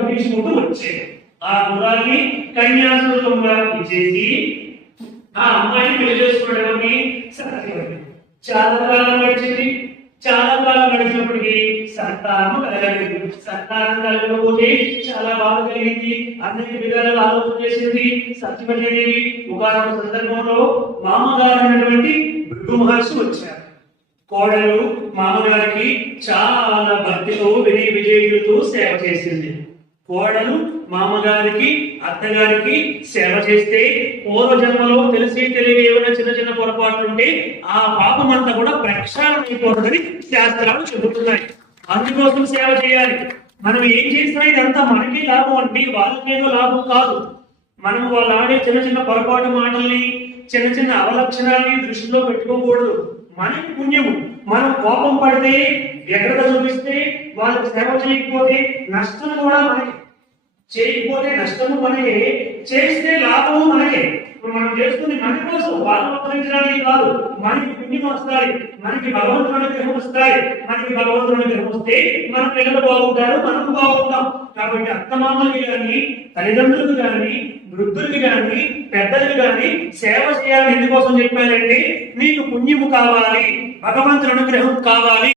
తీసుకుంటూ వచ్చాయి. ఆ గుర్రాన్ని కన్యాశుల్కంగా ఇచ్చేసి ఆ అమ్మాయిని పెళ్లి చేసుకోవడానికి సత్యవతి. చాలా కాలం గడిచింది. చాలా కాలం గడిచినప్పటికీ సంతానం కలగలేదు. సంతానం కలగకపోతే చాలా బాధ కలిగింది. అన్ని విధాలుగా ఆలోచన చేసింది సత్యవతి దేవి. ఒకనొక సందర్భంలో మామగారు అయినటువంటి భృగు మహర్షి వచ్చారు. కోడలు మామగారికి చాలా భక్తితో వినయ విజయులతో సేవ చేసింది. కోడలు మామగారికి అత్తగారికి సేవ చేస్తే పూర్వజన్మలో తెలిసి తెలియక ఏమైనా చిన్న చిన్న పొరపాట్లు ఉంటే ఆ పాపం అంతా కూడా ప్రక్షాళన అయిపోతుందని శాస్త్రాలు చెబుతున్నాయి. అందుకోసం సేవ చేయాలి. మనం ఏం చేసినా ఇదంతా మనకి లాభం అంటే వాళ్ళకేదో లాభం కాదు. మనం వాళ్ళు ఆడే చిన్న చిన్న పొరపాటు మాటల్ని చిన్న చిన్న అవలక్షణాన్ని దృష్టిలో పెట్టుకోకూడదు. మనకి పుణ్యము. మనం కోపం పడితే వ్యగ్రత చూపిస్తే వాళ్ళకి సేవ చేయకపోతే నష్టం కూడా మనకి. చేయకపోతే నష్టము మనకే, చేస్తే లాభము మనకే. మనం చేస్తుంది మన కోసం, వాళ్ళని ఉపయోగించడానికి కాదు. మనకి పుణ్యం వస్తాయి, మనకి భగవంతుని అనుగ్రహం వస్తాయి. మనకి భగవంతుని అనుగ్రహం వస్తే మన పిల్లలు బాగుంటారు, మనం బాగుంటాం. కాబట్టి అత్తమామలకి కానీ తల్లిదండ్రులకు కానీ వృద్ధులకి కానీ పెద్దలకు కానీ సేవ చేయాలని ఎందుకోసం చెప్పారంటే మీకు పుణ్యము కావాలి, భగవంతుని అనుగ్రహం కావాలి.